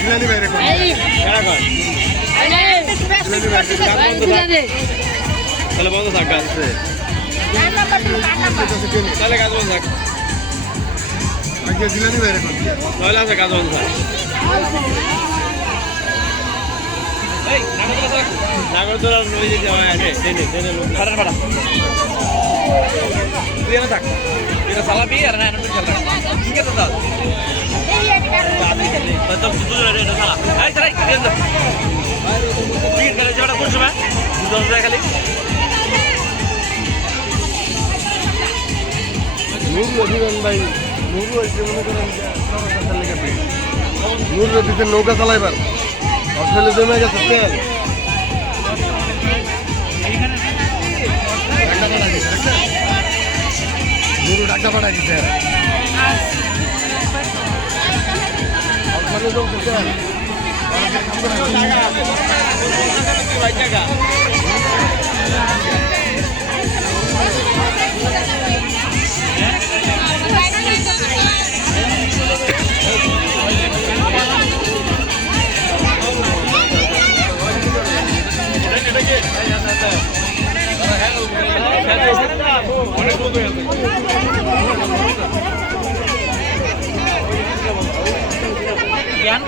জিলানি বাইরে কোন তাহলে বন্ধ থাক গাছ তাহলে গাছ বন্ধ থাক জিলানি বাইরে কোন তাহলে আছে গাছ বন্ধ থাক নাগরদোলা নই যেতে হয় আগে টেনে টেনে লোক খারাপ পাড়া তুই এনে থাক তুই সালাবি আর না এনে খেলতে ঠিক আছে দাও তো দুজন এটা সালা এই সালাই দেন দাও টিকিট কাটে যেটা কোন সময় 10 টাকা খালি নুরু অভিমান ভাই নুরু হইছে মনে করেন নৌকা লেগে নুরু দিতে নৌকা চালাইবার অসলে জমে গেছে তেল নুরু ডাক্কা পাঠাই দিতে অসলে জমছে তেল জ্ঞান